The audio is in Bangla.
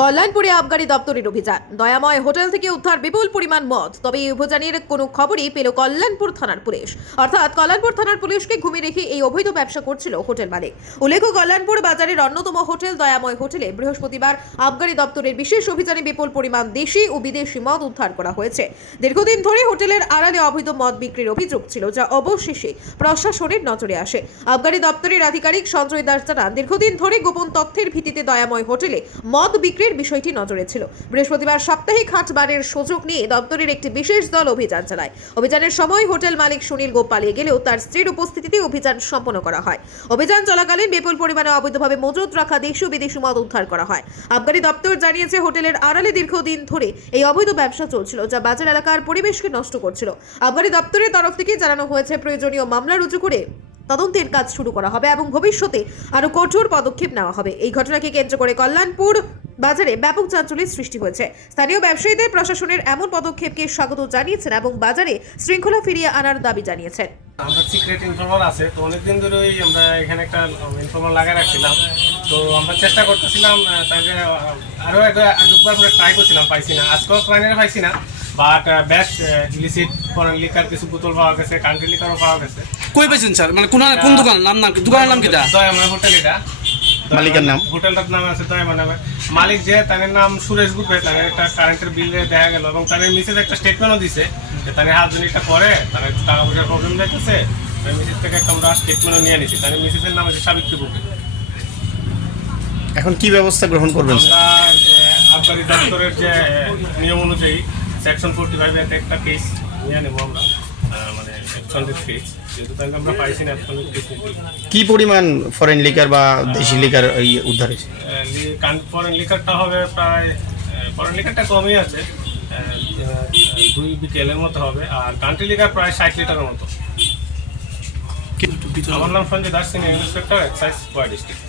কল্যাণপুরে আবগারি দপ্তরের অভিযান। দয়াময় হোটেল থেকে উদ্ধার বিপুল পরিমাণ মদ। তবে এই অভিযানের কোনো খবরই পেল কল্যাণপুর থানার পুলিশ। অর্থাৎ কল্যাণপুর থানার পুলিশকে ঘুমিয়ে রেখে এই অবৈধ ব্যবসা করছিল হোটেল মালিক। উল্লেখ্য, কল্যাণপুর বাজারের অন্যতম হোটেল দয়াময় হোটেলে বৃহস্পতিবার আবগারি দপ্তরের বিশেষ অভিযানে বিপুল পরিমাণ দেশি ও বিদেশি মদ উদ্ধার করা হয়েছে। দীর্ঘদিন ধরে হোটেলের আড়ালে অবৈধ মদ বিক্রির অভিযোগ ছিল, যা অবশেষে প্রশাসনের নজরে আসে। আবগারি দপ্তরের আধিকারিক সঞ্জয় দাস জানান, দীর্ঘদিন ধরে গোপন তথ্যের ভিত্তিতে দয়াময় হোটেলে মদ বিক্রির বিষয়টি নজরে ছিল। বৃহস্পতিবার সাপ্তাহিক হাটবারের সুযোগ নিয়ে দপ্তরের একটি বিশেষ দল অভিযান চালায়। অভিযানের সময় হোটেল মালিক সুনীল গোপ পালিয়ে গেলেও তার স্ত্রীর উপস্থিতিতে অভিযান সম্পন্ন করা হয়। অভিযান চলাকালীন বিপুল পরিমাণে অবৈধভাবে মজুত রাখা দেশি ও বিদেশি মদ উদ্ধার করা হয়। আবগারি দপ্তর জানিয়েছে, হোটেলের আড়ালে দীর্ঘদিন ধরে এই অবৈধ ব্যবসা চলছিল, যা বাজার এলাকার পরিবেশকে নষ্ট করছিল। আবগারি দপ্তরের তরফ থেকে জানানো হয়েছে, প্রয়োজনীয় মামলা রুজু করে তদন্তের কাজ শুরু করা হবে এবং ভবিষ্যতে আরো কঠোর পদক্ষেপ নেওয়া হবে। এই ঘটনাকে কেন্দ্র করে কল্যাণপুর বাজারে ব্যাপক চাঞ্চল্যের সৃষ্টি হয়েছে। স্থানীয় ব্যবসায়ীদের প্রশাসনের এমন পদক্ষেপকে স্বাগত জানিয়েছেন এবং বাজারে শৃঙ্খলা ফিরিয়ে আনার দাবি জানিয়েছেন। আমরা সিক্রেট ইনফর্মার আছে, তো অনেকদিন ধরেই আমরা এখানে একটা ইনফর্মার লাগিয়ে রাখছিলাম। তো আমরা চেষ্টা করতেছিলাম, তাকে আরও একবার করে ট্রাই করছিলাম, পাইছি না। আজকেও ফাইনালি পাইছি না, but best illicit foreign liquor কিছু বোতল পাওয়া গেছে, কান্ট্রি লিকারও পাওয়া গেছে। কই পাইছেন স্যার? মানে কোন দোকানের নাম দোকানের নাম কিটা? দয়াময় হোটেল। এটা মালিকের নাম? হোটেলটার নাম আছে দয়াময় নামে। মালিক যে, তার নাম সুরেশ গুপে। তার একটা কারেন্টের বিল দেখা গেল এবং তার মিসেস একটা স্টেটমেন্টও দিছে যে তার হাত জনিটা করে, তার টাকা পয়সার প্রবলেম যাইতেছে। মিসেস থেকে একটা আমরা স্টেটমেন্টও নিয়ে নিছি। তার মিসেসের নাম হচ্ছে সাবিত্রী গুপে। এখন কি ব্যবস্থা গ্রহণ করবেন? আমরা আবগারি দপ্তরের যে নিয়ম অনুযায়ী সেকশন 45 এতে একটা কেস নিয়ে নেবো আমরা, মানে অ্যাবসেন্টের কেস। যেহেতু তাহলে আমরা পাইছি না অ্যাবসেন্টের কেস নিতে। কি পরিমাণ ফরেন লিকার বা দেশি লিকার উদ্ধার হয়েছে? ফরেন লিকারটা হবে প্রায়, ফরেন লিকারটা কমই আছে, 2 বিকেলের মতো হবে। আর কান্ট্রি লিকার প্রায় 60 লিটারের মতো। আমার নাম Sanjay Das, senior inspector excise district.